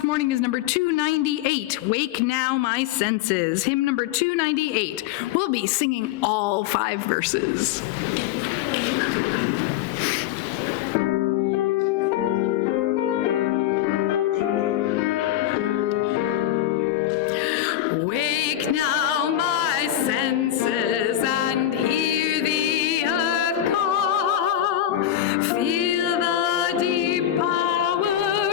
this morning is number 298, Wake Now My Senses. Hymn number 298. We'll be singing all 5 verses. Wake now my senses and hear the earth call. Feel the deep power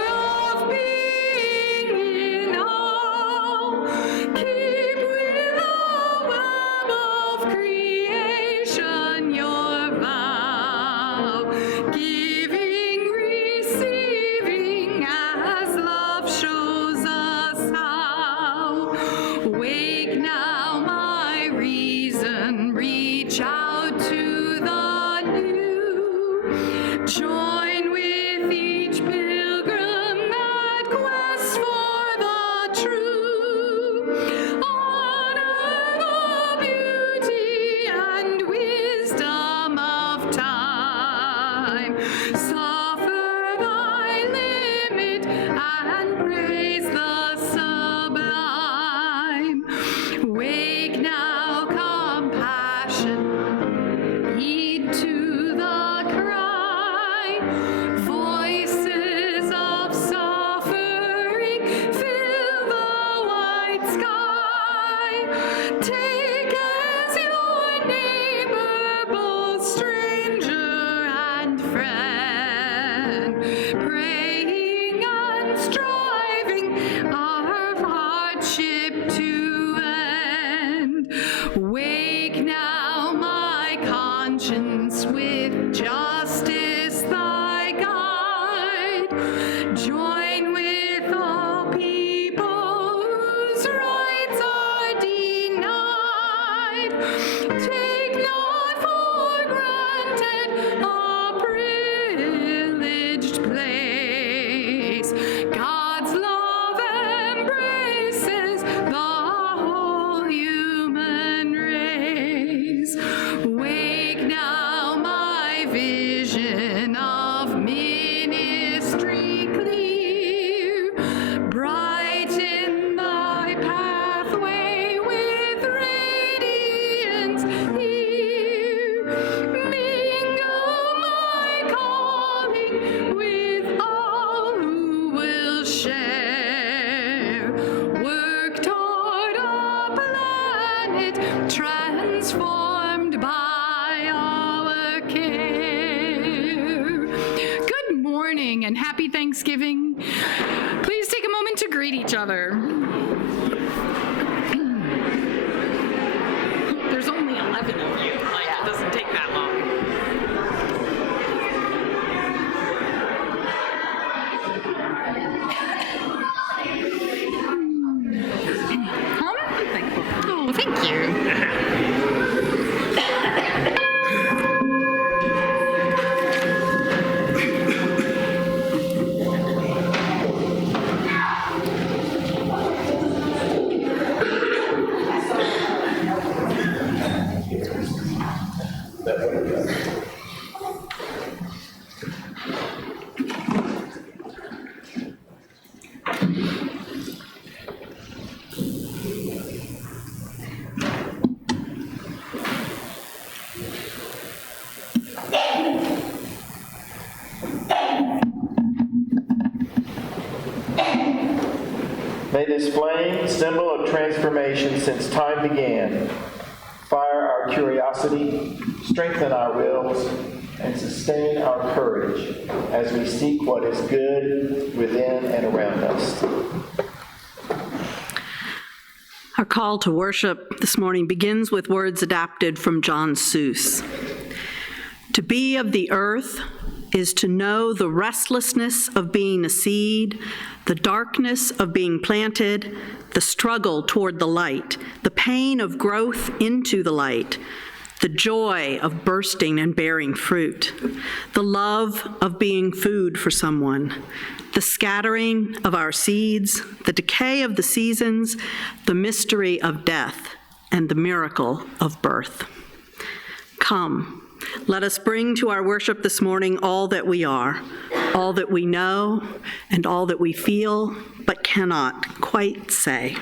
of being in all. Keep with the web of creation your vow. Giving, receiving as love shows us how. Wake now my reason, reach out to the new. Join with each pilgrim that quest for the true. Honor the beauty and wisdom of time. Suffer thy limit and praise the sublime. Wake now compassion, heed to the cry. Voices of suffering fill the white sky. Take as your neighbor both stranger and friend, praying and striving our hardship to end. Wake now my conscience, with justice thy guide. Join with all people whose rights are denied. Take not for granted a privileged place. God's love embraces the whole human race. Wake now my vision of ministry clear. Brighten thy pathway with radiance here. Mingle my calling with all who will share. Work toward a planet transformed by our care. Good morning and happy Thanksgiving. Please take a moment to greet each other. There's only 11 of you. It doesn't take that long. Oh, thank you. May this flame, symbol of transformation since time began, fire our curiosity, strengthen our wills, and sustain our courage as we seek what is good within and around us. Our call to worship this morning begins with words adapted from John Seuss. To be of the earth is to know the restlessness of being a seed, the darkness of being planted, the struggle toward the light, the pain of growth into the light, the joy of bursting and bearing fruit, the love of being food for someone, the scattering of our seeds, the decay of the seasons, the mystery of death, and the miracle of birth. Come, let us bring to our worship this morning all that we are, all that we know and all that we feel, but cannot quite say.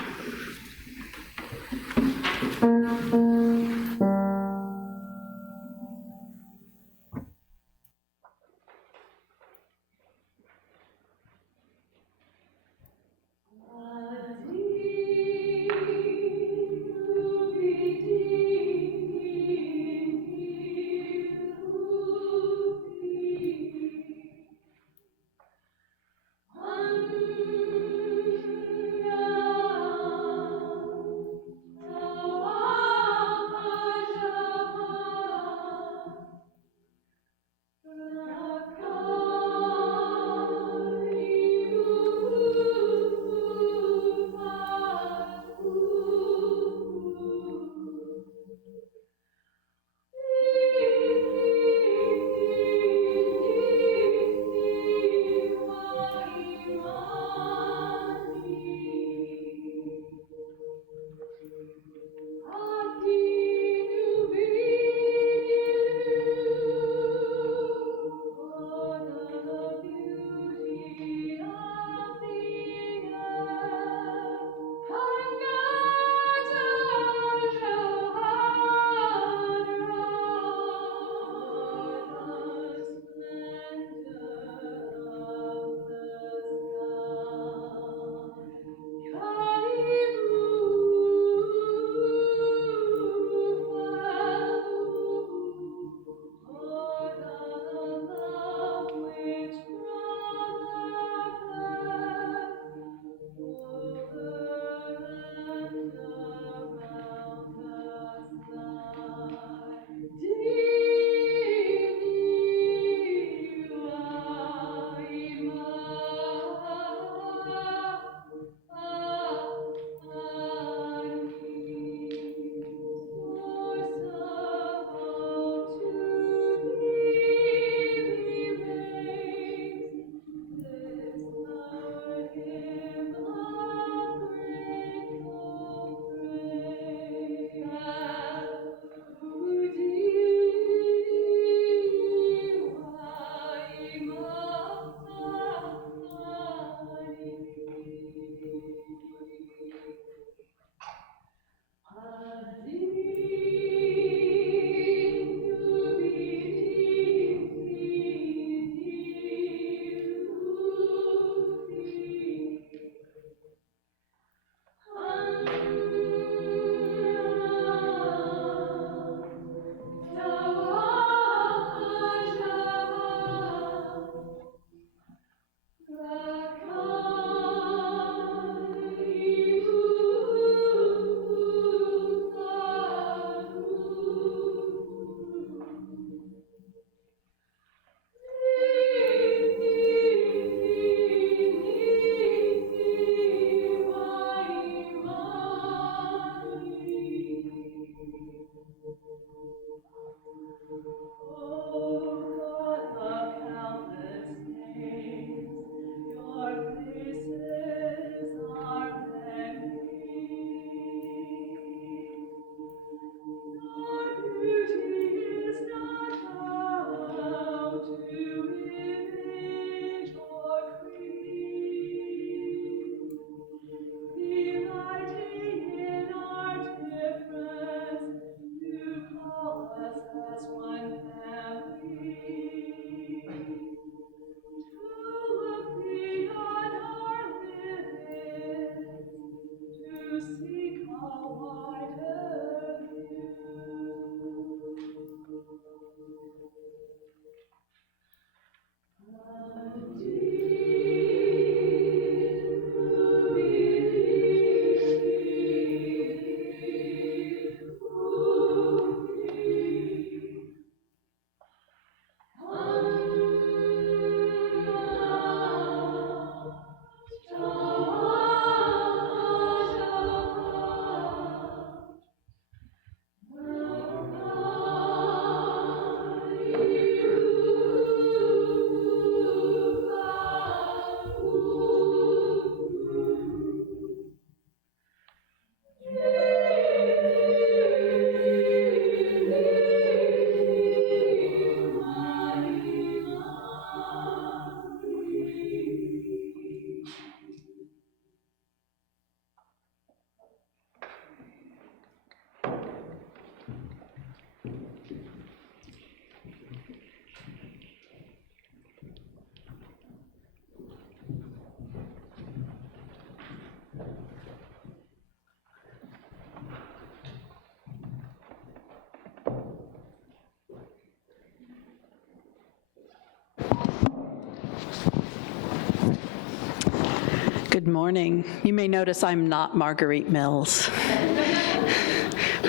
Good morning. You may notice I'm not Marguerite Mills,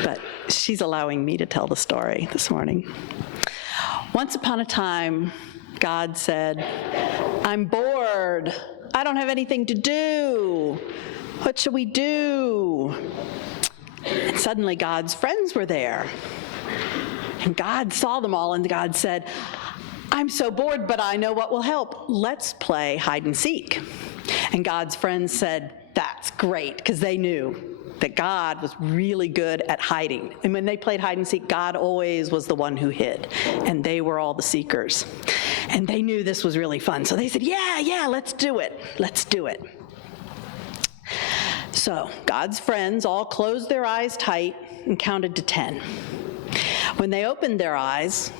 but she's allowing me to tell the story this morning. Once upon a time, God said, "I'm bored. I don't have anything to do. What shall we do?" And suddenly God's friends were there. And God saw them all, and God said, "I'm so bored, but I know what will help. Let's play hide and seek." And God's friends said, "That's great," because they knew that God was really good at hiding. And when they played hide and seek, God always was the one who hid, and they were all the seekers. And they knew this was really fun. So they said, yeah, let's do it. Let's do it. So God's friends all closed their eyes tight and counted to 10. When they opened their eyes,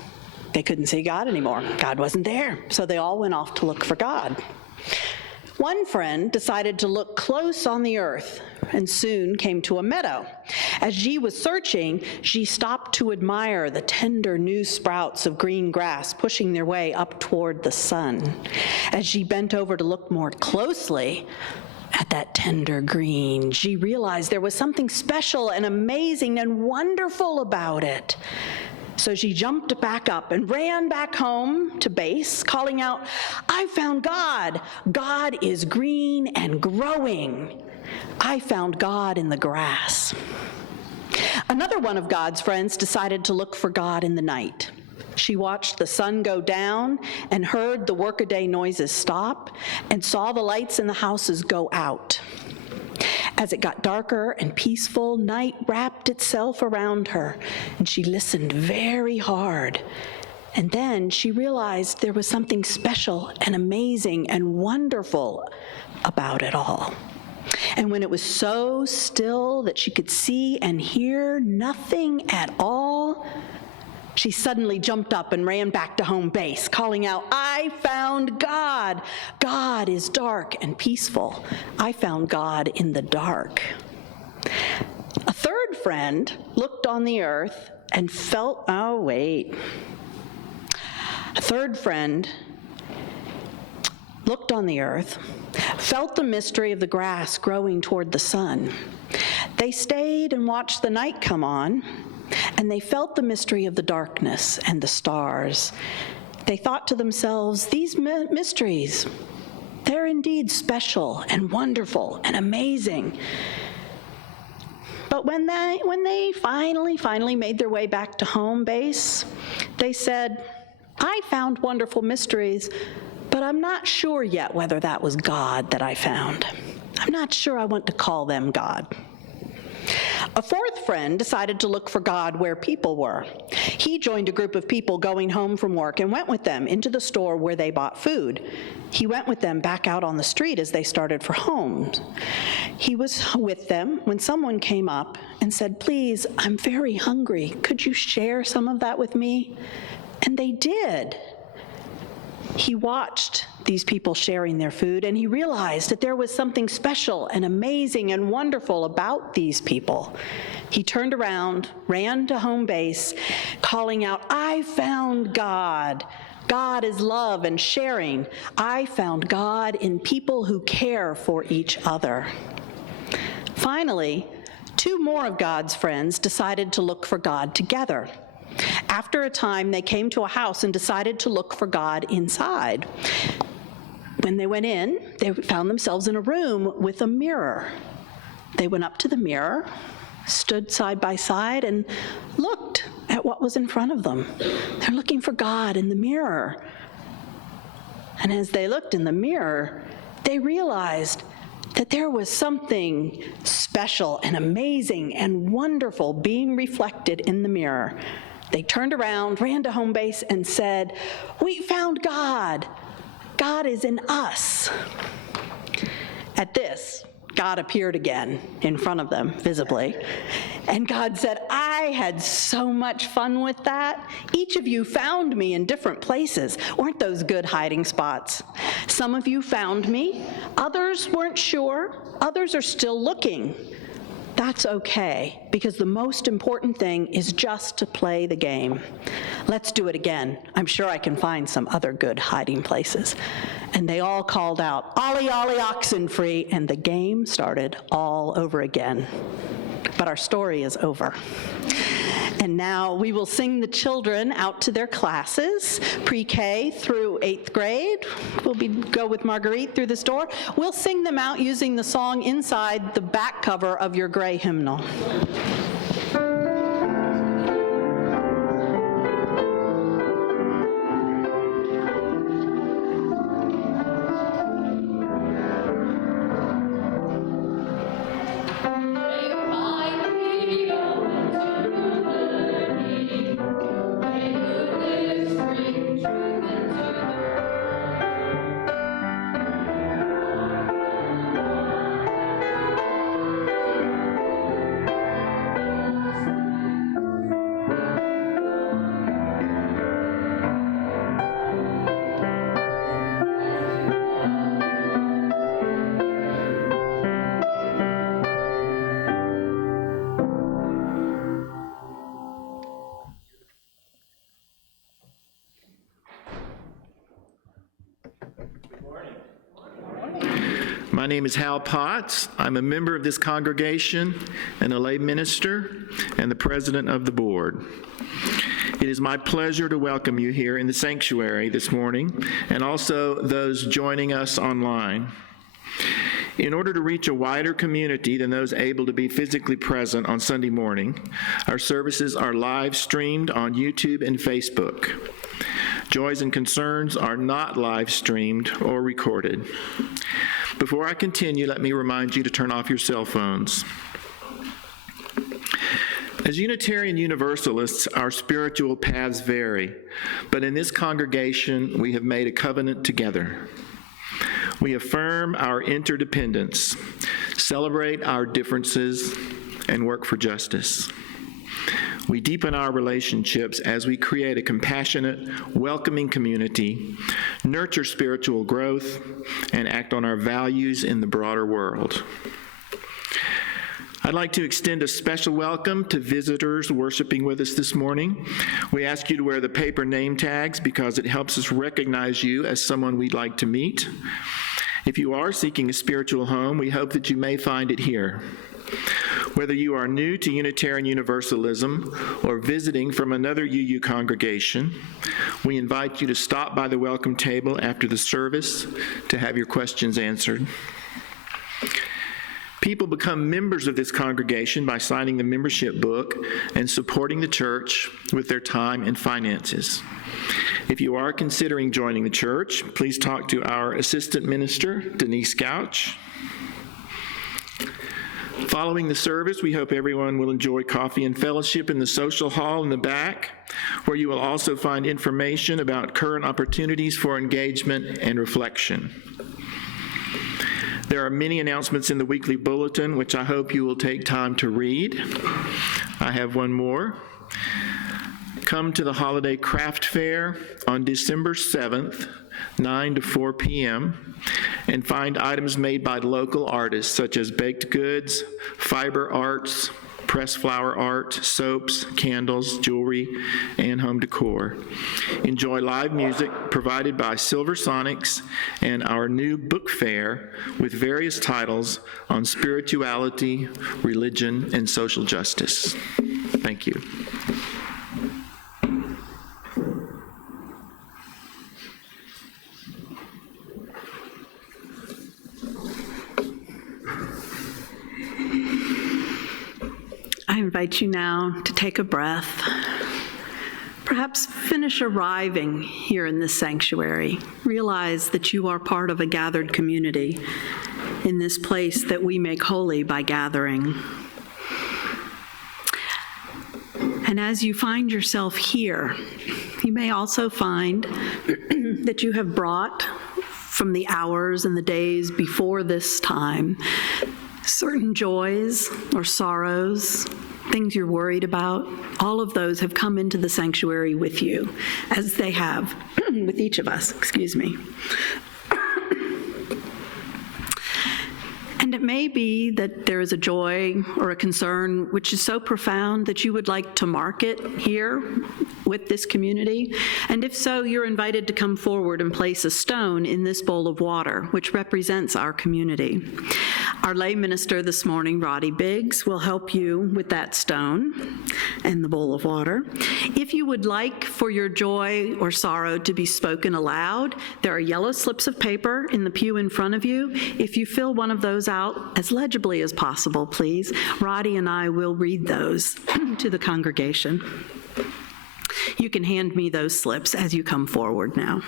they couldn't see God anymore. God wasn't there. So they all went off to look for God. One friend decided to look close on the earth and soon came to a meadow. As she was searching, she stopped to admire the tender new sprouts of green grass pushing their way up toward the sun. As she bent over to look more closely at that tender green, she realized there was something special and amazing and wonderful about it. So she jumped back up and ran back home to base, calling out, "I found God. God is green and growing. I found God in the grass." Another one of God's friends decided to look for God in the night. She watched the sun go down and heard the workaday noises stop and saw the lights in the houses go out. As it got darker and peaceful, night wrapped itself around her, and she listened very hard. And then she realized there was something special and amazing and wonderful about it all. And when it was so still that she could see and hear nothing at all, she suddenly jumped up and ran back to home base, calling out, "I found God. God is dark and peaceful. I found God in the dark." A third friend looked on the earth and felt, A third friend looked on the earth, felt the mystery of the grass growing toward the sun. They stayed and watched the night come on, and they felt the mystery of the darkness and the stars. They thought to themselves, these mysteries, they're indeed special and wonderful and amazing. But when they finally made their way back to home base, they said, "I found wonderful mysteries, but I'm not sure yet whether that was God that I found. I'm not sure I want to call them God." A fourth friend decided to look for God where people were. He joined a group of people going home from work and went with them into the store where they bought food. He went with them back out on the street as they started for homes. He was with them when someone came up and said, "Please, I'm very hungry. Could you share some of that with me?" And they did. He watched these people sharing their food, and he realized that there was something special and amazing and wonderful about these people. He turned around, ran to home base, calling out, "I found God. God is love and sharing. I found God in people who care for each other." Finally, two more of God's friends decided to look for God together. After a time, they came to a house and decided to look for God inside. When they went in, they found themselves in a room with a mirror. They went up to the mirror, stood side by side, and looked at what was in front of them. They're looking for God in the mirror. And as they looked in the mirror, they realized that there was something special and amazing and wonderful being reflected in the mirror. They turned around, ran to home base, and said, "We found God. God is in us." At this, God appeared again in front of them, visibly. And God said, "I had so much fun with that. Each of you found me in different places. Weren't those good hiding spots? Some of you found me. Others weren't sure. Others are still looking. That's okay, because the most important thing is just to play the game. Let's do it again. I'm sure I can find some other good hiding places." And they all called out, "Ollie, Ollie, Oxenfree," and the game started all over again. But our story is over. And now we will sing the children out to their classes, pre-K through 8th grade. We'll go with Marguerite through this door. We'll sing them out using the song inside the back cover of your gray hymnal. My name is Hal Potts. I'm a member of this congregation and a lay minister and the president of the board. It is my pleasure to welcome you here in the sanctuary this morning and also those joining us online. In order to reach a wider community than those able to be physically present on Sunday morning, our services are live streamed on YouTube and Facebook. Joys and concerns are not live streamed or recorded. Before I continue, let me remind you to turn off your cell phones. As Unitarian Universalists, our spiritual paths vary, but in this congregation, we have made a covenant together. We affirm our interdependence, celebrate our differences, and work for justice. We deepen our relationships as we create a compassionate, welcoming community, nurture spiritual growth, and act on our values in the broader world. I'd like to extend a special welcome to visitors worshiping with us this morning. We ask you to wear the paper name tags because it helps us recognize you as someone we'd like to meet. If you are seeking a spiritual home, we hope that you may find it here. Whether you are new to Unitarian Universalism or visiting from another UU congregation, we invite you to stop by the welcome table after the service to have your questions answered. People become members of this congregation by signing the membership book and supporting the church with their time and finances. If you are considering joining the church, please talk to our assistant minister, Denise Gouch. Following the service, we hope everyone will enjoy coffee and fellowship in the social hall in the back, where you will also find information about current opportunities for engagement and reflection. There are many announcements in the weekly bulletin, which I hope you will take time to read. I have one more. Come to the Holiday Craft Fair on December 7th, 9 to 4 p.m., and find items made by local artists such as baked goods, fiber arts, pressed flower art, soaps, candles, jewelry, and home decor. Enjoy live music provided by Silver Sonics and our new book fair with various titles on spirituality, religion, and social justice. Thank you. I invite you now to take a breath. Perhaps finish arriving here in this sanctuary. Realize that you are part of a gathered community in this place that we make holy by gathering. And as you find yourself here, you may also find that you have brought from the hours and the days before this time certain joys or sorrows, things you're worried about. All of those have come into the sanctuary with you, as they have with each of us, And it may be that there is a joy or a concern which is so profound that you would like to mark it here with this community. And if so, you're invited to come forward and place a stone in this bowl of water, which represents our community. Our lay minister this morning, Roddy Biggs, will help you with that stone and the bowl of water. If you would like for your joy or sorrow to be spoken aloud, there are yellow slips of paper in the pew in front of you. If you fill one of those out as legibly as possible, please, Roddy and I will read those to the congregation. You can hand me those slips as you come forward now.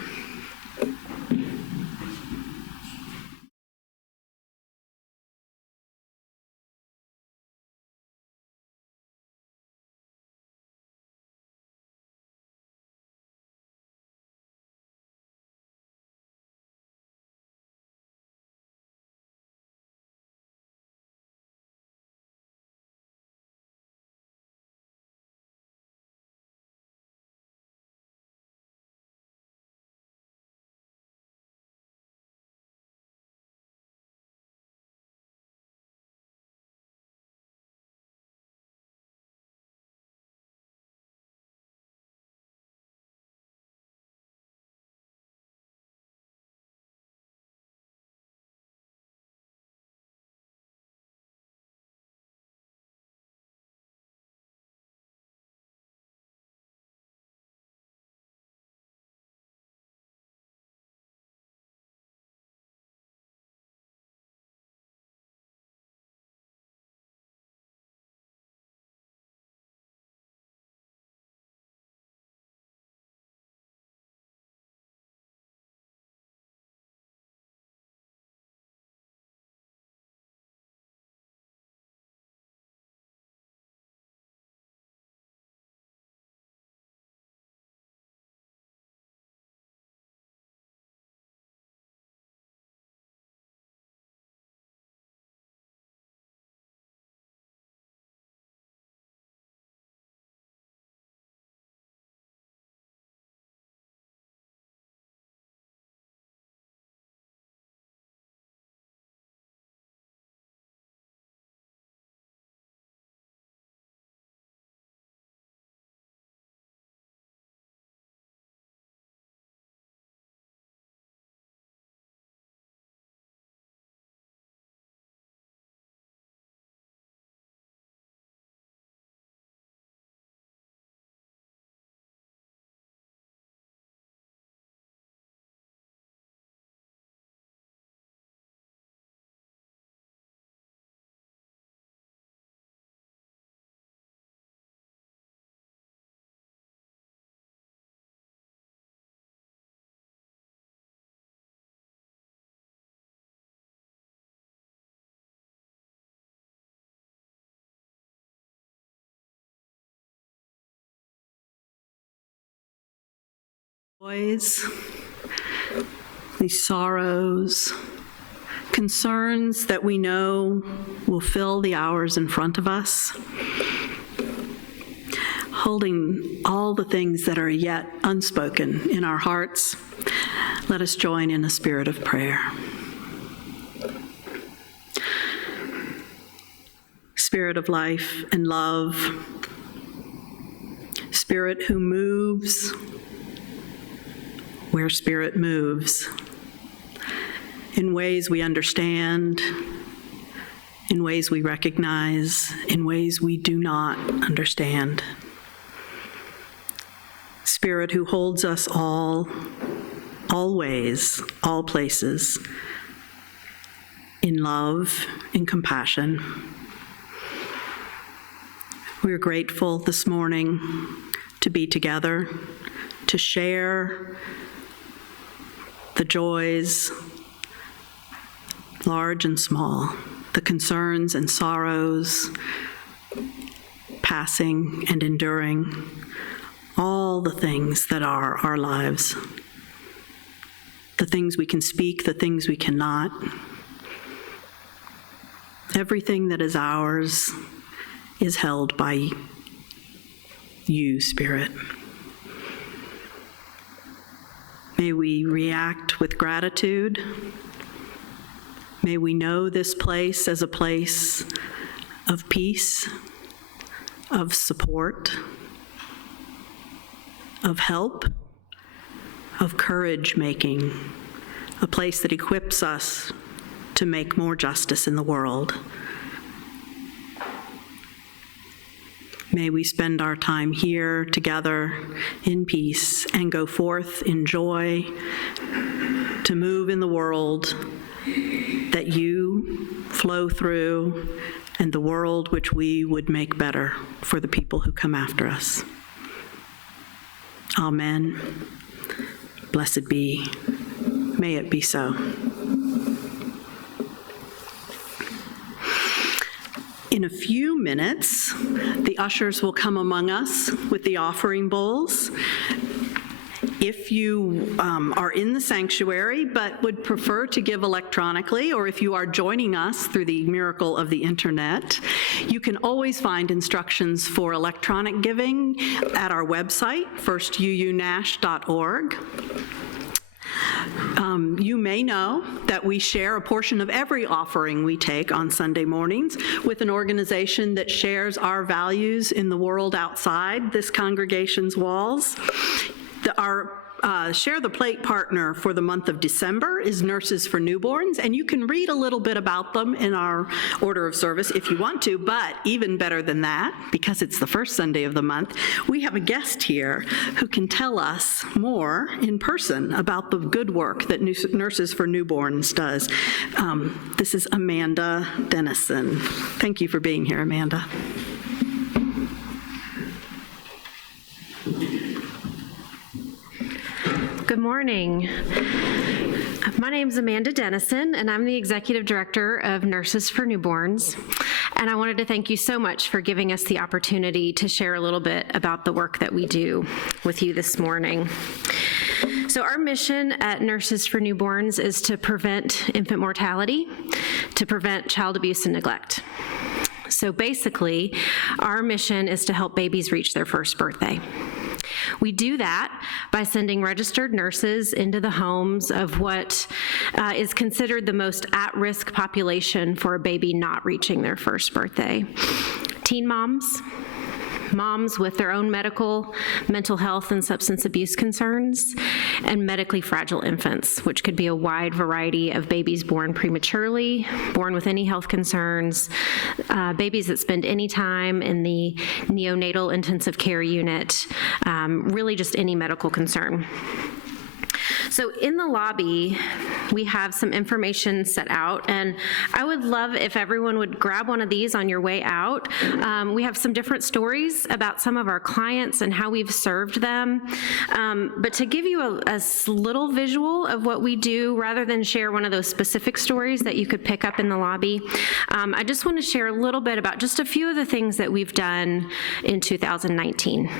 Joys, these sorrows, concerns that we know will fill the hours in front of us, holding all the things that are yet unspoken in our hearts, let us join in a spirit of prayer. Spirit of life and love, Spirit who moves where Spirit moves, in ways we understand, in ways we recognize, in ways we do not understand. Spirit who holds us all ways, all places, in love, in compassion. We're grateful this morning to be together, to share the joys, large and small, the concerns and sorrows, passing and enduring, all the things that are our lives, the things we can speak, the things we cannot. Everything that is ours is held by you, Spirit. May we react with gratitude, May we know this place as a place of peace, of support, of help, of courage-making, a place that equips us to make more justice in the world. May we spend our time here together in peace and go forth in joy to move in the world that you flow through and the world which we would make better for the people who come after us. Amen. Blessed be. May it be so. In a few minutes, the ushers will come among us with the offering bowls. If you are in the sanctuary but would prefer to give electronically, or if you are joining us through the miracle of the internet, you can always find instructions for electronic giving at our website, firstuunash.org. You may know that we share a portion of every offering we take on Sunday mornings with an organization that shares our values in the world outside this congregation's walls. Our Share the Plate partner for the month of December is Nurses for Newborns, and you can read a little bit about them in our order of service if you want to, but even better than that, because it's the first Sunday of the month, we have a guest here who can tell us more in person about the good work that Nurses for Newborns does. This is Amanda Dennison. Thank you for being here, Amanda. Good morning. My name is Amanda Dennison, and I'm the Executive Director of Nurses for Newborns. And I wanted to thank you so much for giving us the opportunity to share a little bit about the work that we do with you this morning. So our mission at Nurses for Newborns is to prevent infant mortality, to prevent child abuse and neglect. So basically, our mission is to help babies reach their first birthday. We do that by sending registered nurses into the homes of what is considered the most at-risk population for a baby not reaching their first birthday. Teen moms, moms with their own medical, mental health, and substance abuse concerns, and medically fragile infants, which could be a wide variety of babies born prematurely, born with any health concerns, babies that spend any time in the neonatal intensive care unit, really just any medical concern. So in the lobby, we have some information set out, and I would love if everyone would grab one of these on your way out. We have some different stories about some of our clients and how we've served them. But to give you a little visual of what we do, rather than share one of those specific stories that you could pick up in the lobby, I just want to share a little bit about just a few of the things that we've done in 2019.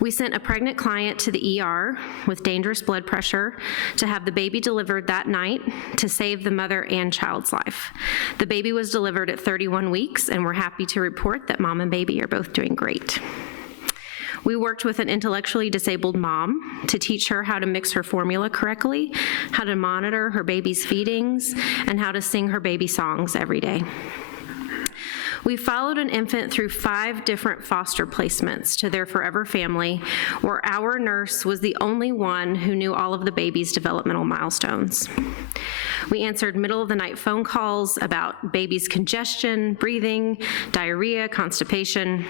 We sent a pregnant client to the ER with dangerous blood pressure to have the baby delivered that night to save the mother and child's life. The baby was delivered at 31 weeks, and we're happy to report that mom and baby are both doing great. We worked with an intellectually disabled mom to teach her how to mix her formula correctly, how to monitor her baby's feedings, and how to sing her baby songs every day. We followed an infant through 5 different foster placements to their forever family, where our nurse was the only one who knew all of the baby's developmental milestones. We answered middle-of-the-night phone calls about baby's congestion, breathing, diarrhea, constipation.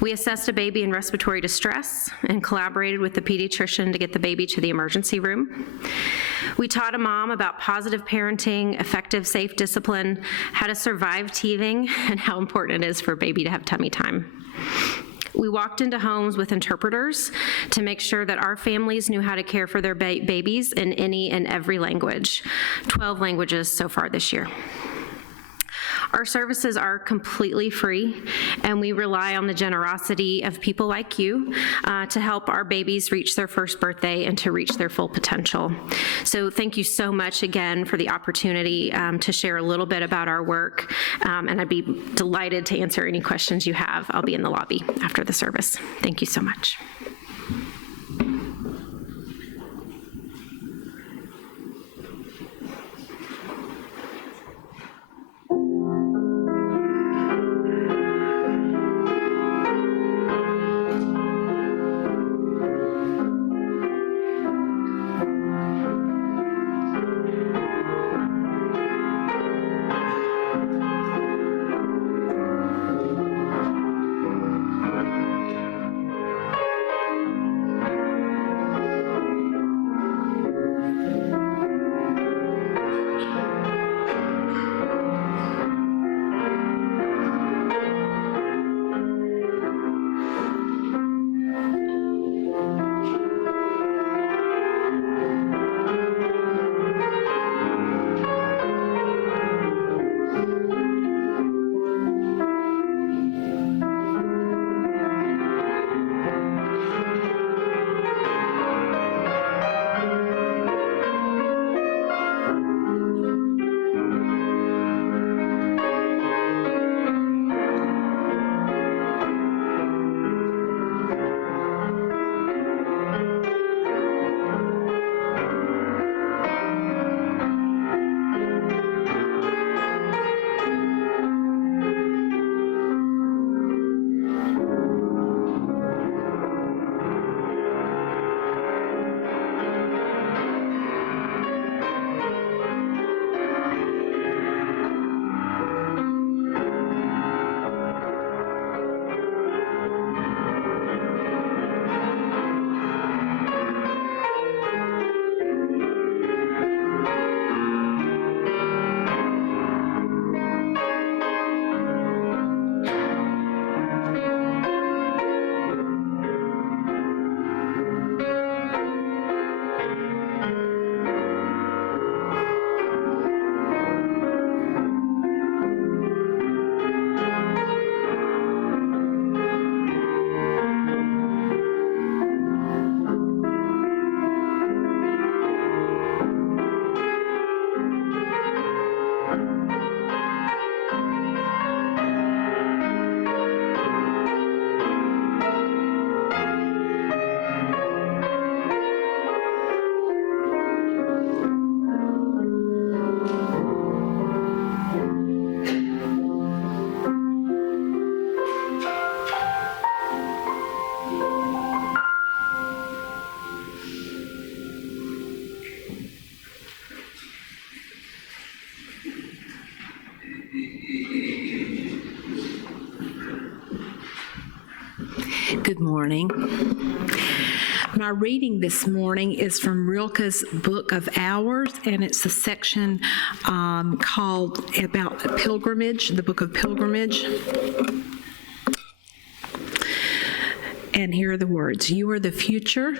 We assessed a baby in respiratory distress and collaborated with the pediatrician to get the baby to the emergency room. We taught a mom about positive parenting, effective, safe discipline, how to survive teething, and how important it is for a baby to have tummy time. We walked into homes with interpreters to make sure that our families knew how to care for their babies in any and every language, 12 languages so far this year. Our services are completely free, and we rely on the generosity of people like you to help our babies reach their first birthday and to reach their full potential. So thank you so much again for the opportunity to share a little bit about our work, and I'd be delighted to answer any questions you have. I'll be in the lobby after the service. Thank you so much. Good morning. My reading this morning is from Rilke's Book of Hours, and it's a section called about pilgrimage, the Book of Pilgrimage. And here are the words. You are the future,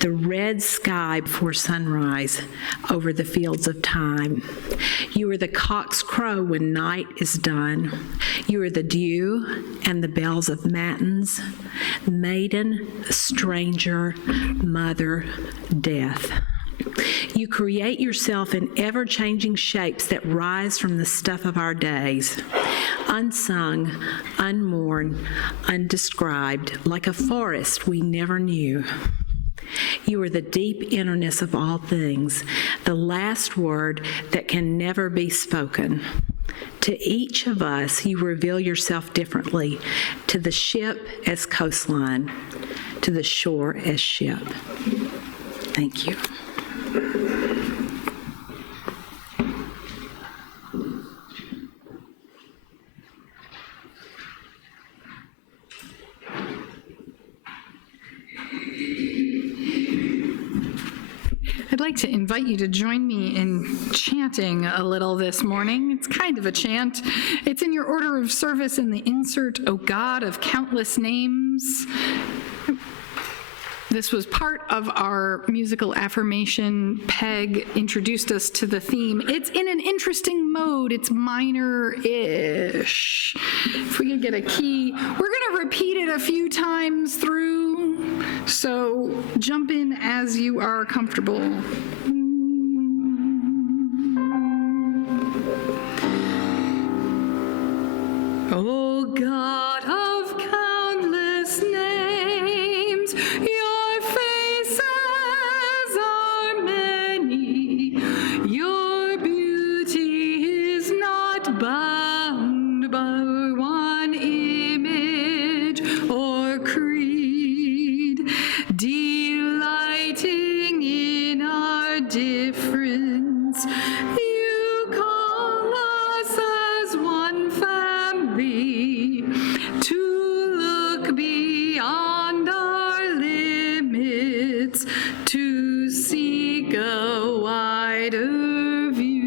the red sky before sunrise over the fields of time. You are the cock's crow when night is done. You are the dew and the bells of matins, maiden, stranger, mother, death. You create yourself in ever-changing shapes that rise from the stuff of our days, unsung, unmourned, undescribed, like a forest we never knew. You are the deep innerness of all things, the last word that can never be spoken. To each of us, you reveal yourself differently, to the ship as coastline, to the shore as ship. Thank you. I'd like to invite you to join me in chanting a little this morning. It's kind of a chant. It's in your order of service in the insert, O God of countless names. This was part of our musical affirmation. Peg introduced us to the theme. It's in an interesting mode. It's minor-ish. If we could get a key. We're going to repeat it a few times through, so jump in as you are comfortable. Oh God of countless names, your faces are many. Your beauty is not bound by one image or creed, delighting in our difference. You call us as one family to look beyond our limits, to seek a wider view.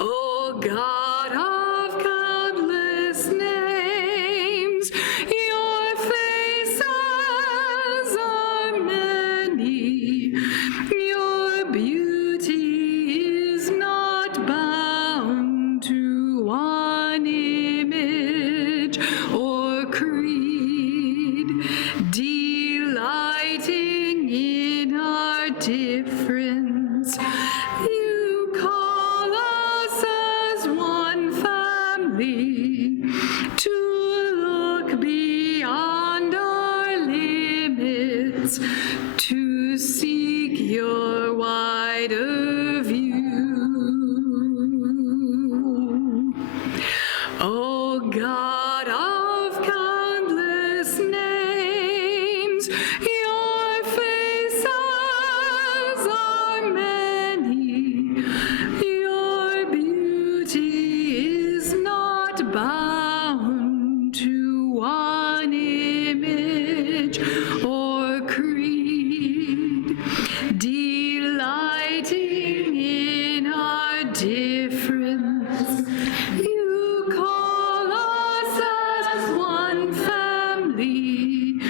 Oh God of countless names, your faces are many. Your beauty is not bound to one image or creed, delighting in our difference. You call us as one family to look beyond our limits, to seek your wider view. Oh God of countless names, your faces are many. Your beauty is not bound to one image or creed, delighting in our difference. You call us as one family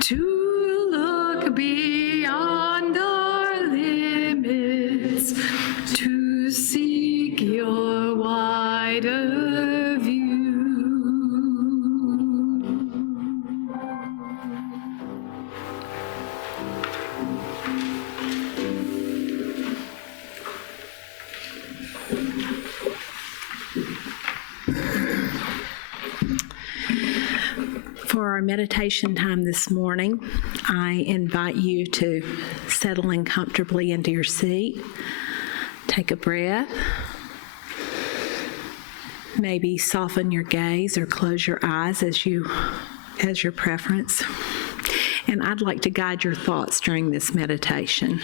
to look beyond our limits, to seek your wider view. For our meditation time this morning, I invite you to settle in comfortably into your seat. Take a breath. Maybe soften your gaze or close your eyes as your preference. And I'd like to guide your thoughts during this meditation.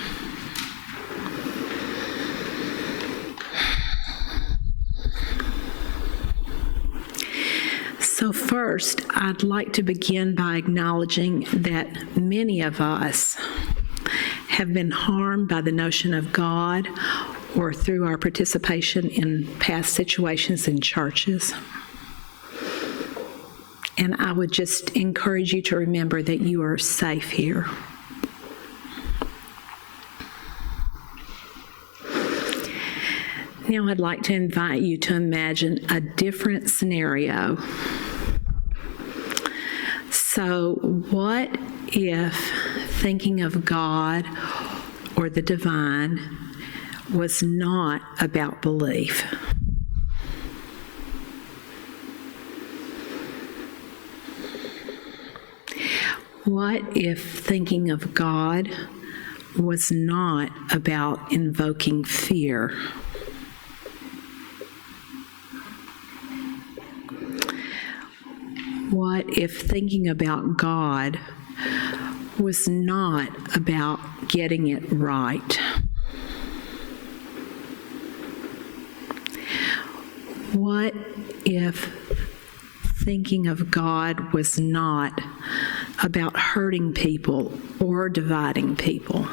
So first, I'd like to begin by acknowledging that many of us have been harmed by the notion of God or through our participation in past situations in churches. And I would just encourage you to remember that you are safe here. Now I'd like to invite you to imagine a different scenario. So what if thinking of God or the divine was not about belief? What if thinking of God was not about invoking fear? What if thinking about God was not about getting it right? What if thinking of God was not about hurting people or dividing people?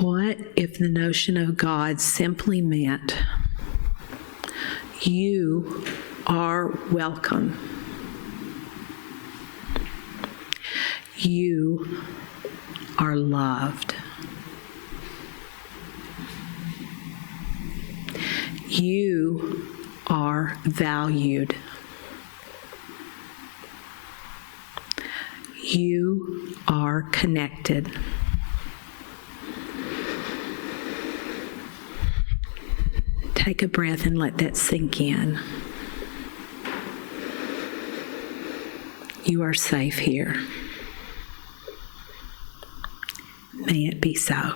What if the notion of God simply meant you are welcome? You are loved. You are valued. You are connected. Take a breath and let that sink in. You are safe here. May it be so.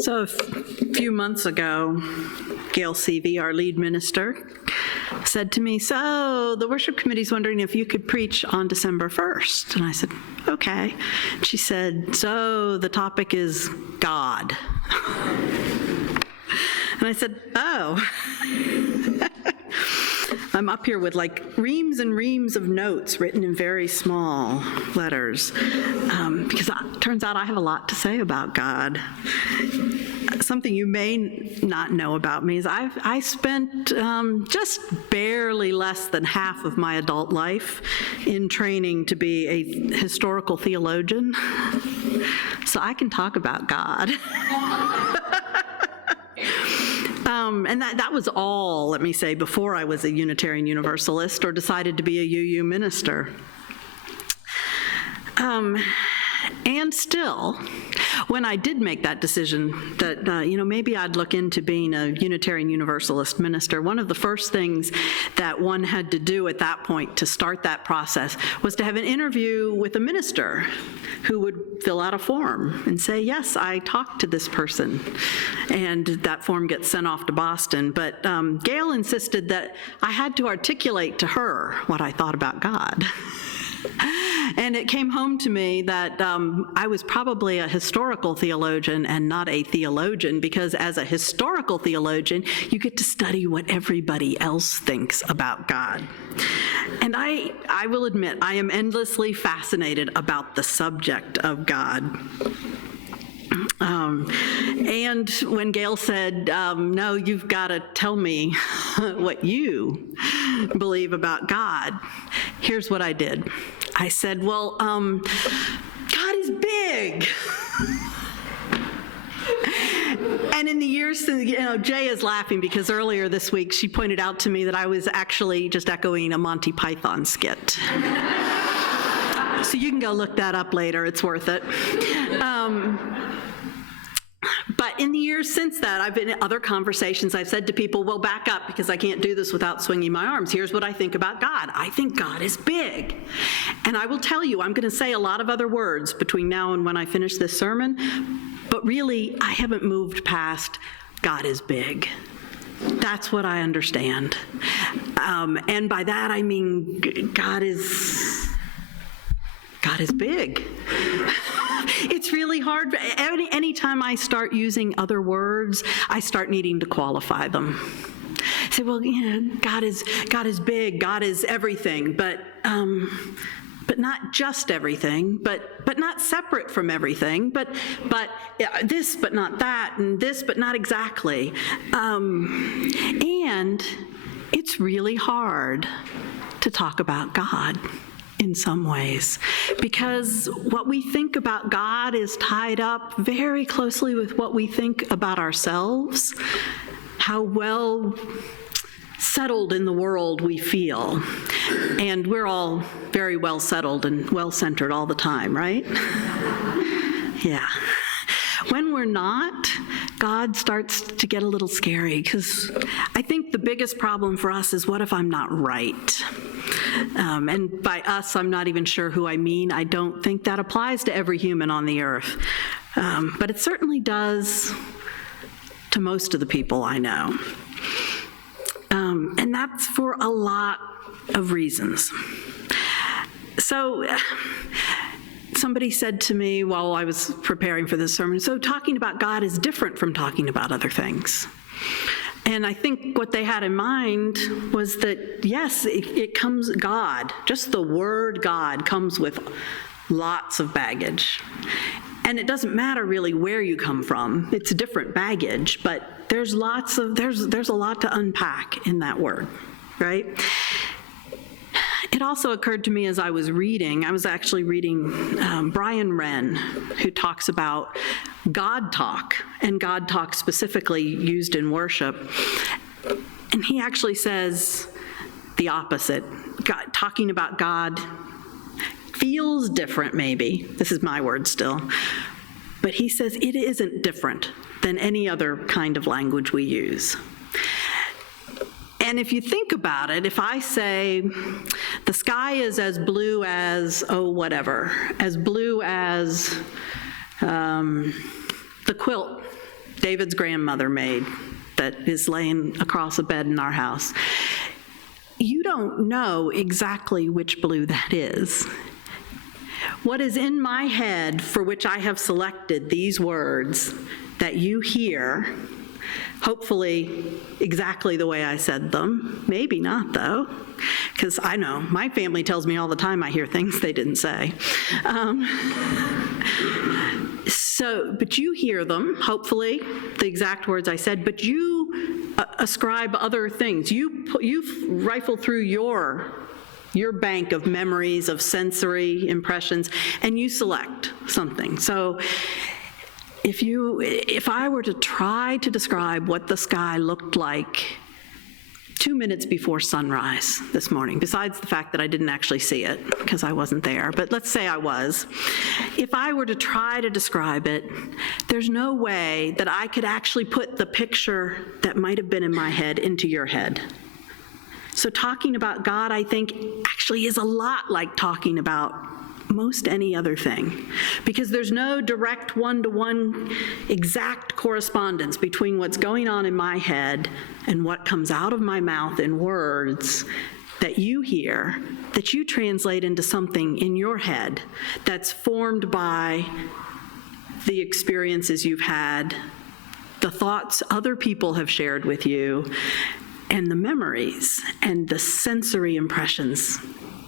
So a few months ago, Gail Seavey, our lead minister, said to me, so the worship committee's wondering if you could preach on December 1st. And I said, okay. She said, so the topic is God. And I said, oh. I'm up here with like reams and reams of notes written in very small letters, because it turns out I have a lot to say about God. Something you may not know about me is I spent just barely less than half of my adult life in training to be a historical theologian, so I can talk about God. And that was all, let me say, before I was a Unitarian Universalist or decided to be a UU minister. And still, when I did make that decision that, maybe I'd look into being a Unitarian Universalist minister, one of the first things that one had to do at that point to start that process was to have an interview with a minister who would fill out a form and say, yes, I talked to this person. And that form gets sent off to Boston. But Gail insisted that I had to articulate to her what I thought about God. And it came home to me that I was probably a historical theologian and not a theologian, because as a historical theologian, you get to study what everybody else thinks about God. And I will admit, I am endlessly fascinated about the subject of God. And when Gail said, no, you've got to tell me what you believe about God, here's what I did. I said, well, God is big. And in the years since, Jay is laughing because earlier this week she pointed out to me that I was actually just echoing a Monty Python skit. So you can go look that up later, it's worth it. But in the years since that, I've been in other conversations, I've said to people, well, back up, because I can't do this without swinging my arms. Here's what I think about God. I think God is big. And I will tell you, I'm going to say a lot of other words between now and when I finish this sermon, but really, I haven't moved past God is big. That's what I understand. And by that, I mean God is big. It's really hard. Anytime I start using other words, I start needing to qualify them. Say, well, God is big. God is everything, but not just everything, but not separate from everything, but this, but not that, and this, but not exactly. And it's really hard to talk about God in some ways, because what we think about God is tied up very closely with what we think about ourselves, how well settled in the world we feel. And we're all very well settled and well centered all the time, right? Yeah. When we're not, God starts to get a little scary, because I think the biggest problem for us is, what if I'm not right? And by us, I'm not even sure who I mean. I don't think that applies to every human on the earth. But it certainly does to most of the people I know. And that's for a lot of reasons. So somebody said to me while I was preparing for this sermon, so talking about God is different from talking about other things. And I think what they had in mind was that, yes, it comes, God, just the word God comes with lots of baggage. And it doesn't matter really where you come from. It's different baggage, but there's a lot to unpack in that word, right? It also occurred to me as I was actually reading Brian Wren, who talks about God talk, and God talk specifically used in worship. And he actually says the opposite. Talking about God feels different, maybe. This is my word still. But he says it isn't different than any other kind of language we use. And if you think about it, if I say the sky is as blue as, as blue as the quilt David's grandmother made that is laying across a bed in our house. You don't know exactly which blue that is. What is in my head, for which I have selected these words that you hear, hopefully exactly the way I said them, maybe not though, because I know my family tells me all the time I hear things they didn't say. But you hear them, hopefully, the exact words I said, but you ascribe other things. You rifle through your bank of memories, of sensory impressions, and you select something. So if I were to try to describe what the sky looked like 2 minutes before sunrise this morning, besides the fact that I didn't actually see it because I wasn't there, but let's say I was. If I were to try to describe it, there's no way that I could actually put the picture that might have been in my head into your head. So talking about God, I think, actually is a lot like talking about most any other thing, because there's no direct one-to-one exact correspondence between what's going on in my head and what comes out of my mouth in words that you hear, that you translate into something in your head that's formed by the experiences you've had, the thoughts other people have shared with you, and the memories and the sensory impressions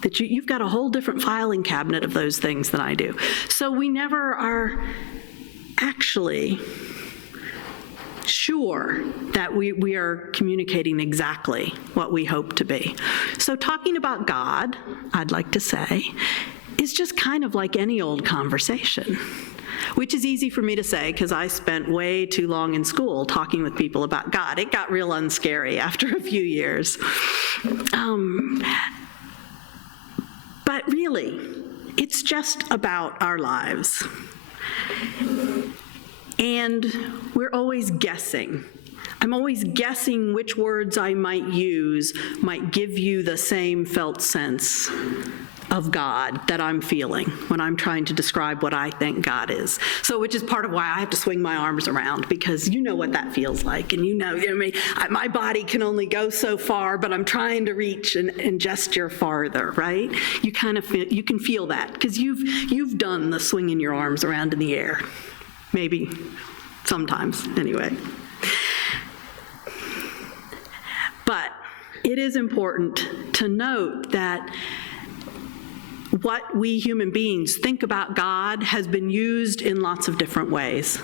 that you've got a whole different filing cabinet of those things than I do. So we never are actually sure that we are communicating exactly what we hope to be. So talking about God, I'd like to say, is just kind of like any old conversation, which is easy for me to say because I spent way too long in school talking with people about God. It got real unscary after a few years. But really, it's just about our lives. And we're always guessing. I'm always guessing which words I might use might give you the same felt sense of God that I'm feeling when I'm trying to describe what I think God is. So, which is part of why I have to swing my arms around, because you know what that feels like, and you know what I mean, my body can only go so far, but I'm trying to reach and gesture farther, right? You kind of feel, you can feel that because you've done the swinging your arms around in the air, maybe sometimes anyway. But it is important to note that what we human beings think about God has been used in lots of different ways.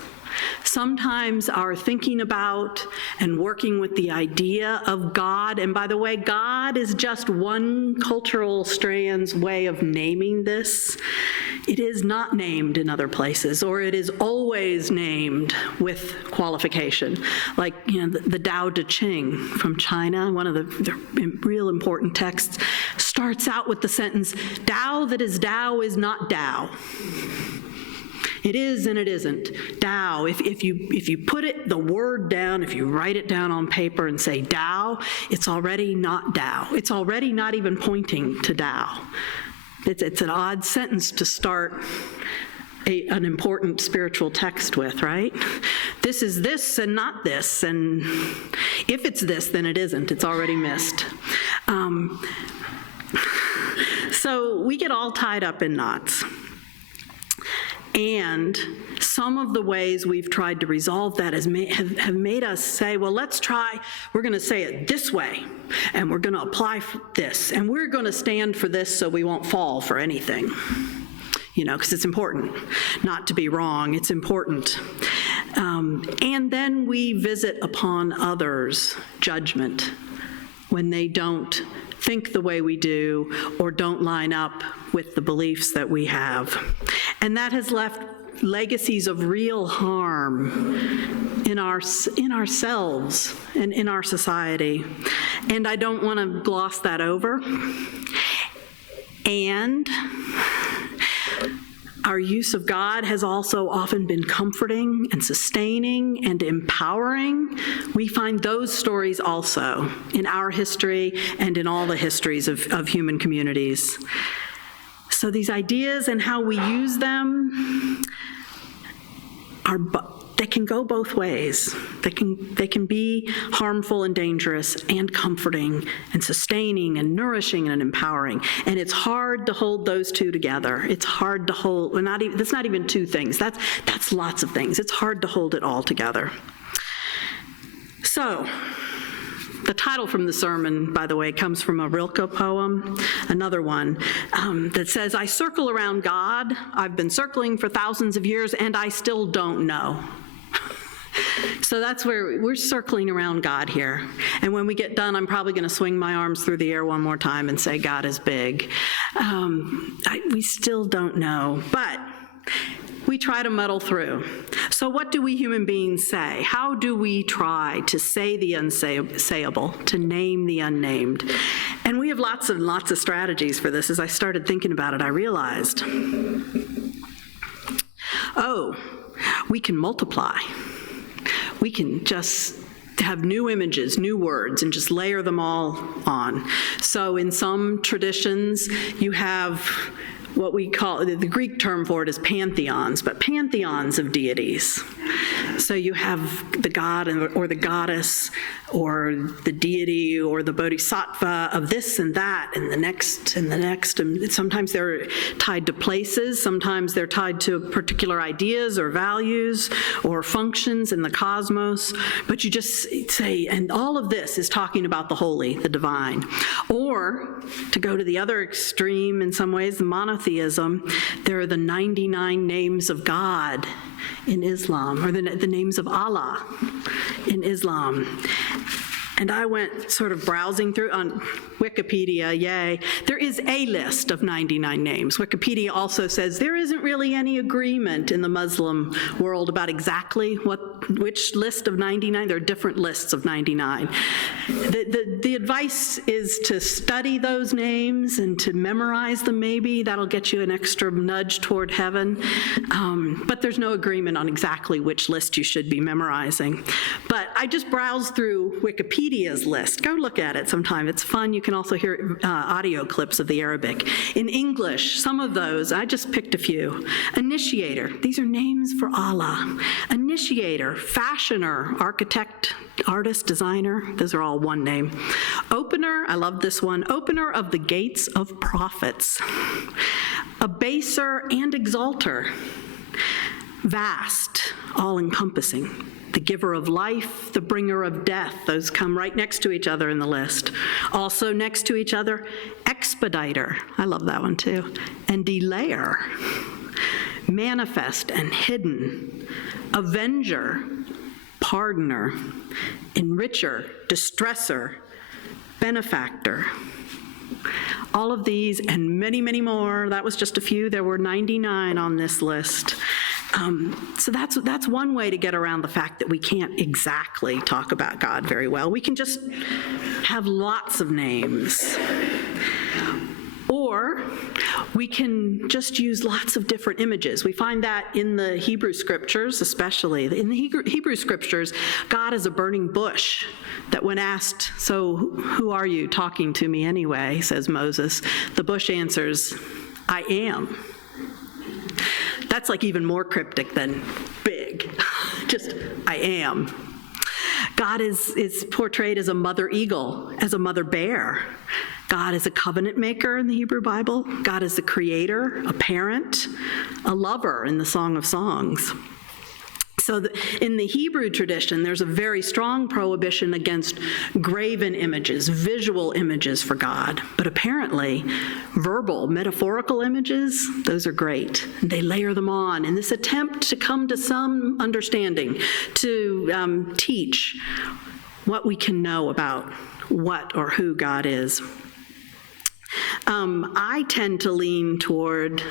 Sometimes our thinking about and working with the idea of God, and by the way, God is just one cultural strand's way of naming this. It is not named in other places, or it is always named with qualification. Like, the Tao Te Ching from China, one of the real important texts, starts out with the sentence, Tao that is Tao is not Tao. It is and it isn't. Tao, if you put it, the word down, if you write it down on paper and say Tao, it's already not Tao. It's already not even pointing to Tao. It's an odd sentence to start an important spiritual text with, right? This is this and not this, and if it's this, then it isn't. It's already missed. So we get all tied up in knots. And some of the ways we've tried to resolve that have made us say, well, we're going to say it this way, and we're going to apply this, and we're going to stand for this so we won't fall for anything. Because it's important not to be wrong. It's important. And then we visit upon others' judgment when they don't think the way we do or don't line up with the beliefs that we have. And that has left legacies of real harm in ourselves and in our society. And I don't want to gloss that over. And our use of God has also often been comforting and sustaining and empowering. We find those stories also in our history and in all the histories of human communities. So these ideas and how we use them they can go both ways. They can be harmful and dangerous and comforting and sustaining and nourishing and empowering. And it's hard to hold those two together. It's hard to hold, well, that's not even two things. That's lots of things. It's hard to hold it all together. So, the title from the sermon, by the way, comes from a Rilke poem, another one, that says, I circle around God. I've been circling for thousands of years, and I still don't know. So that's where we're circling around God here. And when we get done, I'm probably going to swing my arms through the air one more time and say, God is big. We still don't know, but we try to muddle through. So what do we human beings say? How do we try to say the unsayable, to name the unnamed? And we have lots and lots of strategies for this. As I started thinking about it, I realized, we can multiply. We can just have new images, new words, and just layer them all on. So in some traditions, you have what we call, the Greek term for it is pantheons, but pantheons of deities. So you have the god or the goddess or the deity or the bodhisattva of this and that and the next and the next. And sometimes they're tied to places, sometimes they're tied to particular ideas or values or functions in the cosmos. But you just say, and all of this is talking about the holy, the divine. Or, to go to the other extreme in some ways, the monotheism, there are the 99 names of God in Islam, or the names of Allah in Islam. And I went sort of browsing through on Wikipedia, yay. There is a list of 99 names. Wikipedia also says there isn't really any agreement in the Muslim world about exactly which list of 99. There are different lists of 99. The advice is to study those names and to memorize them maybe. That'll get you an extra nudge toward heaven. But there's no agreement on exactly which list you should be memorizing. But I just browsed through Wikipedia's list. Go look at it sometime. It's fun. You can also hear audio clips of the Arabic. In English, some of those, I just picked a few. Initiator. These are names for Allah. Initiator, fashioner, architect, artist, designer. Those are all one name. Opener, I love this one. Opener of the gates of prophets. Abaser and exalter. Vast, all-encompassing. The giver of life, the bringer of death. Those come right next to each other in the list. Also next to each other, expediter. I love that one too. And delayer. Manifest and hidden. Avenger. Pardoner. Enricher. Distresser. Benefactor. All of these and many, many more. That was just a few. There were 99 on this list. So that's one way to get around the fact that we can't exactly talk about God very well. We can just have lots of names. Or we can just use lots of different images. We find that in the Hebrew scriptures, especially. In the Hebrew scriptures, God is a burning bush that when asked, so who are you talking to me anyway, says Moses, the bush answers, I am. That's like even more cryptic than big, just I am. God is portrayed as a mother eagle, as a mother bear. God is a covenant maker in the Hebrew Bible. God is the creator, a parent, a lover in the Song of Songs. So in the Hebrew tradition, there's a very strong prohibition against graven images, visual images for God. But apparently, verbal, metaphorical images, those are great. They layer them on in this attempt to come to some understanding, to teach what we can know about what or who God is. I tend to lean toward,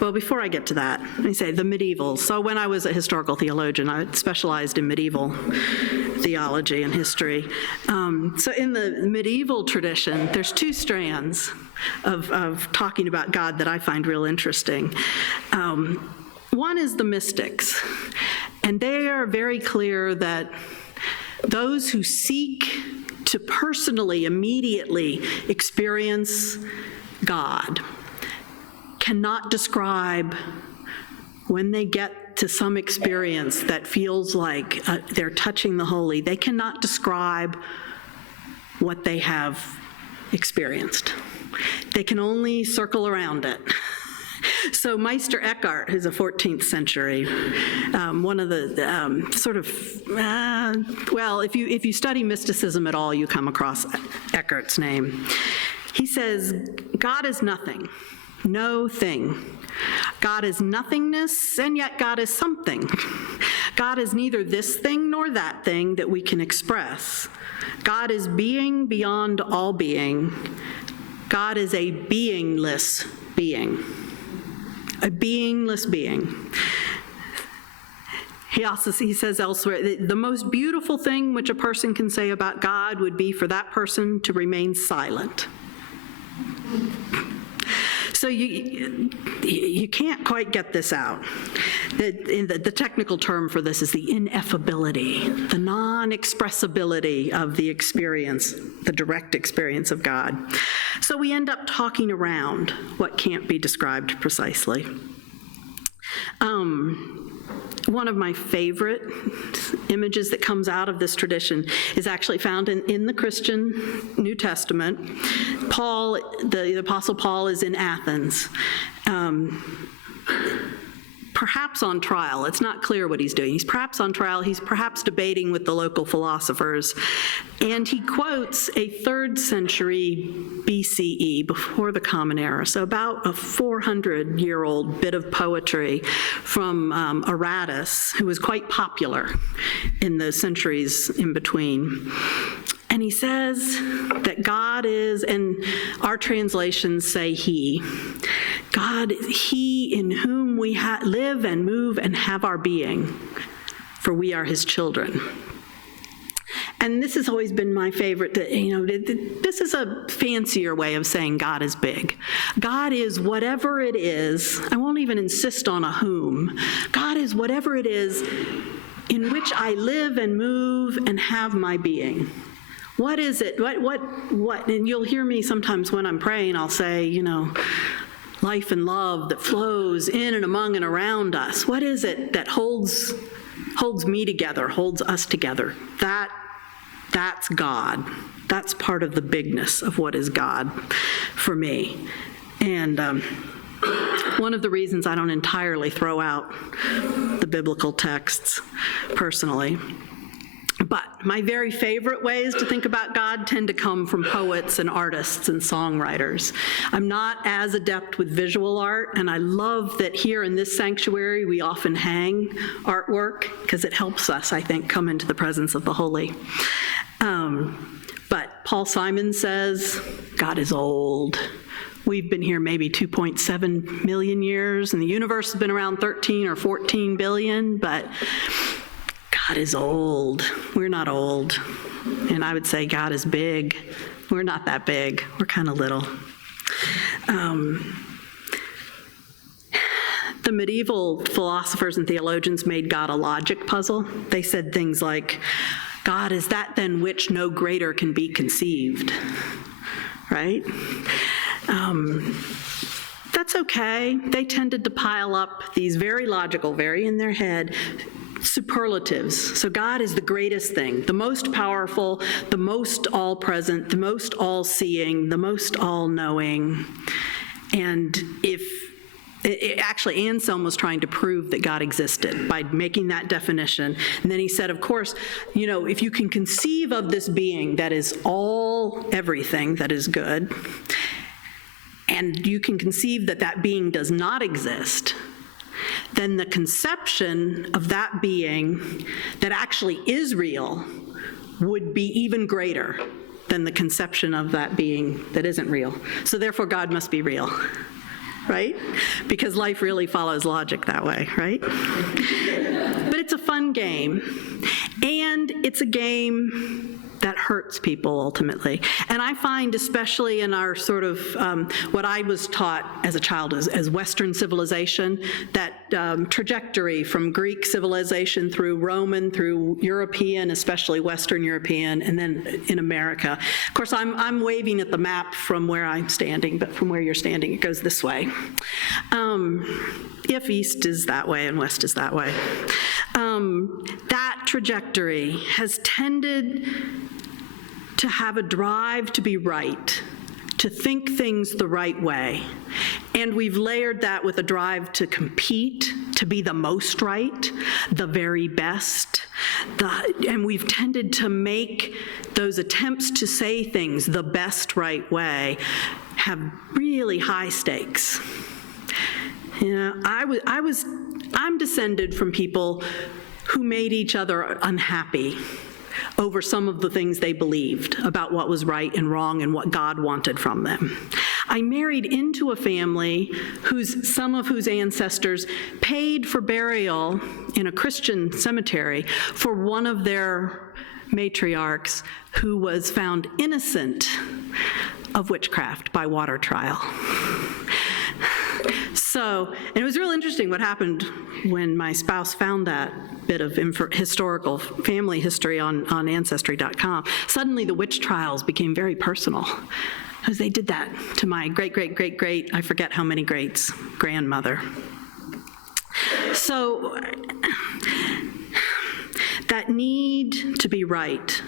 well, before I get to that, let me say the medievals. So when I was a historical theologian, I specialized in medieval theology and history. So in the medieval tradition, there's two strands of talking about God that I find real interesting. One is the mystics, and they are very clear that those who seek to personally, immediately experience God cannot describe when they get to some experience that feels like they're touching the holy, they cannot describe what they have experienced. They can only circle around it. So Meister Eckhart, who's a 14th century, one of the if you study mysticism at all, you come across Eckhart's name. He says, God is nothing, no thing. God is nothingness, and yet God is something. God is neither this thing nor that thing that we can express. God is being beyond all being. God is a beingless being. A beingless being. He says elsewhere, the most beautiful thing which a person can say about God would be for that person to remain silent. So you can't quite get this out. The technical term for this is the ineffability, the non-expressibility of the experience, the direct experience of God. So we end up talking around what can't be described precisely. One of my favorite images that comes out of this tradition is actually found in the Christian New Testament. Paul, the Apostle Paul, is in Athens, perhaps on trial. It's not clear what he's doing. He's perhaps on trial. He's perhaps debating with the local philosophers. And he quotes a 3rd century BCE, before the Common Era, so about a 400-year-old bit of poetry from Aratus, who was quite popular in the centuries in between. And he says that God is, and our translations say He. God, He in whom we live and move and have our being, for we are His children. And this has always been my favorite, this is a fancier way of saying God is big. God is whatever it is. I won't even insist on a whom. God is whatever it is in which I live and move and have my being. What is it? What? And you'll hear me sometimes when I'm praying, I'll say, life and love that flows in and among and around us. What is it that holds me together, holds us together? That's God. That's part of the bigness of what is God for me. And one of the reasons I don't entirely throw out the biblical texts personally, but my very favorite ways to think about God tend to come from poets and artists and songwriters. I'm not as adept with visual art, and I love that here in this sanctuary we often hang artwork because it helps us, I think, come into the presence of the holy. But Paul Simon says, God is old. We've been here maybe 2.7 million years, and the universe has been around 13 or 14 billion, but God is old. We're not old. And I would say God is big. We're not that big. We're kind of little. The medieval philosophers and theologians made God a logic puzzle. They said things like, God is that than which no greater can be conceived, right? That's okay. They tended to pile up these very logical, very in their head, superlatives. So God is the greatest thing, the most powerful, the most all-present, the most all-seeing, the most all-knowing. And actually, Anselm was trying to prove that God existed by making that definition. And then he said, of course, if you can conceive of this being that is everything that is good, and you can conceive that that being does not exist, then the conception of that being that actually is real would be even greater than the conception of that being that isn't real. So therefore, God must be real, right? Because life really follows logic that way, right? But it's a fun game, and it's a game that hurts people ultimately. And I find, especially in our sort of, what I was taught as a child as Western civilization, that trajectory from Greek civilization through Roman, through European, especially Western European, and then in America. Of course, I'm waving at the map from where I'm standing, but from where you're standing, it goes this way. If east is that way and west is that way. That trajectory has tended to have a drive to be right, to think things the right way. And we've layered that with a drive to compete, to be the most right, the very best. And we've tended to make those attempts to say things the best right way have really high stakes. You know, I'm descended from people who made each other unhappy over some of the things they believed about what was right and wrong and what God wanted from them. I married into a family some of whose ancestors paid for burial in a Christian cemetery for one of their matriarchs who was found innocent of witchcraft by water trial. So, and it was real interesting what happened when my spouse found that bit of historical family history on Ancestry.com. Suddenly the witch trials became very personal, because they did that to my great, I forget how many greats, grandmother. So, that need to be right,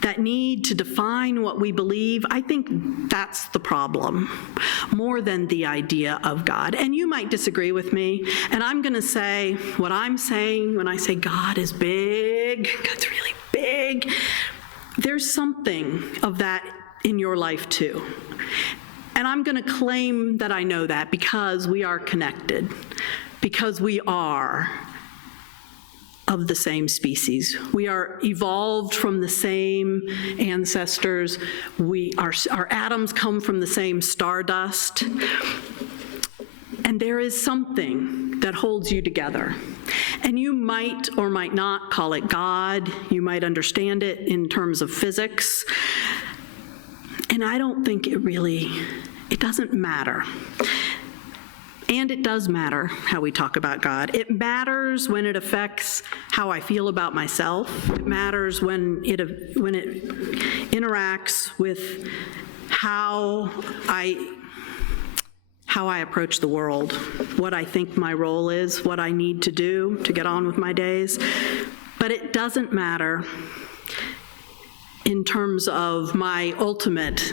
that need to define what we believe, I think that's the problem, more than the idea of God. And you might disagree with me, and I'm going to say what I'm saying when I say God is big, God's really big. There's something of that in your life too. And I'm going to claim that I know that because we are connected, because we are of the same species. We are evolved from the same ancestors. Our atoms come from the same stardust. And there is something that holds you together. And you might or might not call it God. You might understand it in terms of physics. And I don't think it doesn't matter. And it does matter how we talk about God. It matters when it affects how I feel about myself. It matters when it interacts with how I approach the world, what I think my role is, what I need to do to get on with my days. But it doesn't matter in terms of my ultimate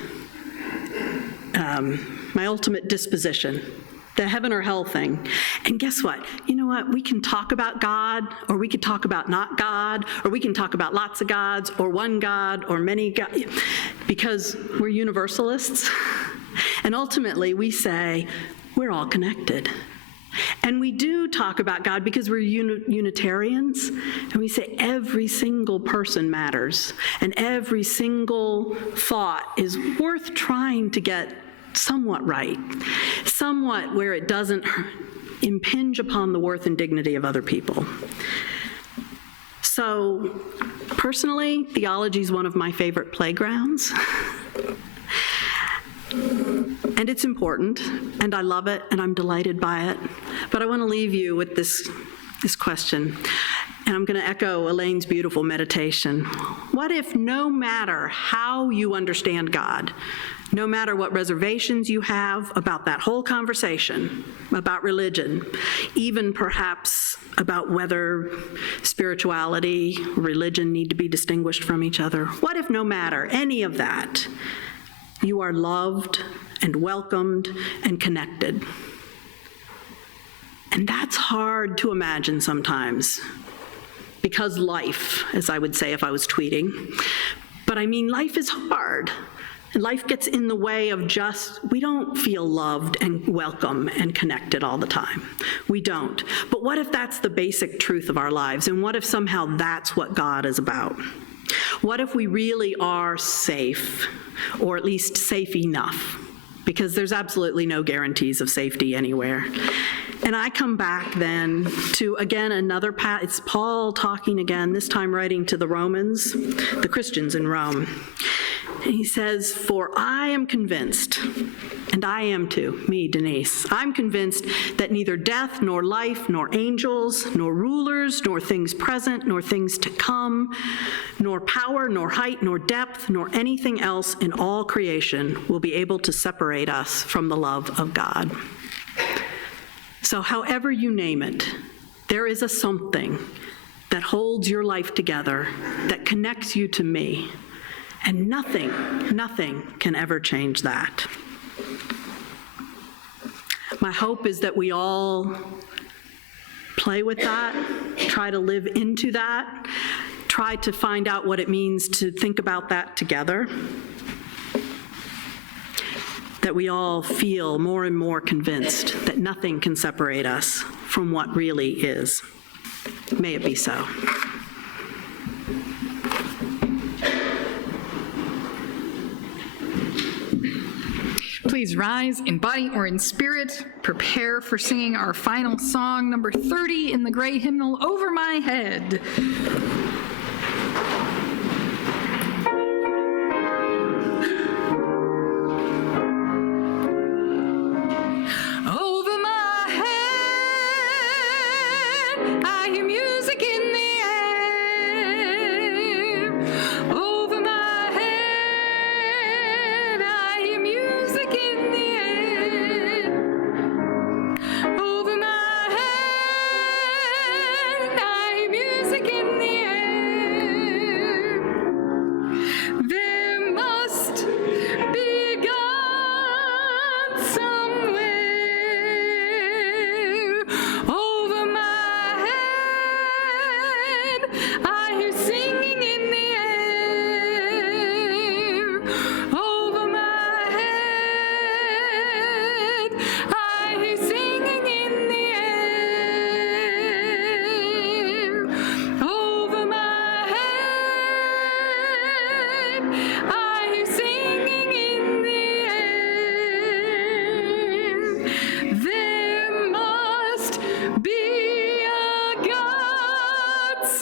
disposition, the heaven or hell thing. And guess what? You know what? We can talk about God, or we could talk about not God, or we can talk about lots of gods, or one God, or many gods, because we're universalists. And ultimately, we say we're all connected. And we do talk about God because we're Unitarians, and we say every single person matters, and every single thought is worth trying to get somewhat right, somewhat where it doesn't impinge upon the worth and dignity of other people. So, personally, theology is one of my favorite playgrounds. And it's important, and I love it, and I'm delighted by it. But I want to leave you with this question, and I'm going to echo Elaine's beautiful meditation. What if no matter how you understand God, no matter what reservations you have about that whole conversation, about religion, even perhaps about whether spirituality, religion need to be distinguished from each other, what if no matter any of that, you are loved and welcomed and connected? And that's hard to imagine sometimes, because life, as I would say if I was tweeting, but I mean life is hard. And life gets in the way of we don't feel loved and welcome and connected all the time. We don't. But what if that's the basic truth of our lives? And what if somehow that's what God is about? What if we really are safe, or at least safe enough? because there's absolutely no guarantees of safety anywhere. And I come back then to, again, it's Paul talking again, this time writing to the Romans, the Christians in Rome. And he says, "For I am convinced," and I am too, me, Denise, "I'm convinced that neither death, nor life, nor angels, nor rulers, nor things present, nor things to come, nor power, nor height, nor depth, nor anything else in all creation will be able to separate us from the love of God." So however you name it, there is a something that holds your life together, that connects you to me, and nothing can ever change that. My hope is that we all play with that, try to live into that, try to find out what it means to think about that together, that we all feel more and more convinced that nothing can separate us from what really is. May it be so. Please rise in body or in spirit. Prepare for singing our final song, number 30 in the gray hymnal, "Over My Head." Over my head, I hear music in the air. Over my head, I hear music in the air. Over my head, I hear music in the air. There must be God somewhere. Over my head, I hear singing in the air. Over my head, I hear singing in the air. Over my head, I hear singing in the air. There must be a God somewhere.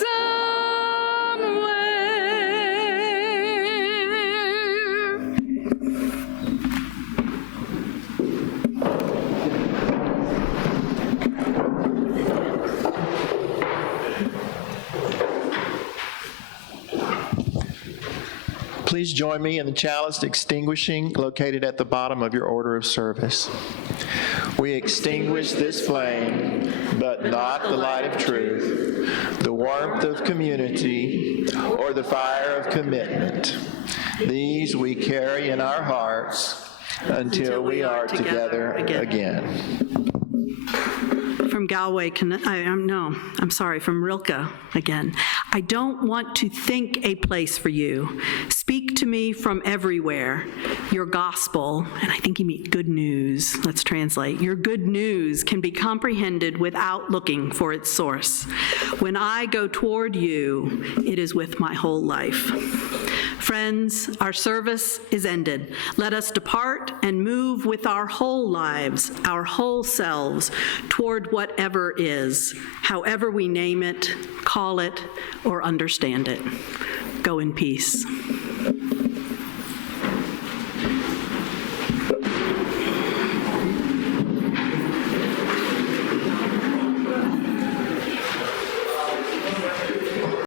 Please join me in the chalice extinguishing located at the bottom of your order of service. We extinguish this flame, but not the light of truth, the warmth of community, or the fire of commitment. These we carry in our hearts until we are together again. From Galway, from Rilke again. "I don't want to think a place for you. Speak to me from everywhere. Your gospel," and I think you mean good news, let's translate. "Your good news can be comprehended without looking for its source. When I go toward you, it is with my whole life." Friends, our service is ended. Let us depart and move with our whole lives, our whole selves, toward whatever is, however we name it, call it, or understand it. Go in peace.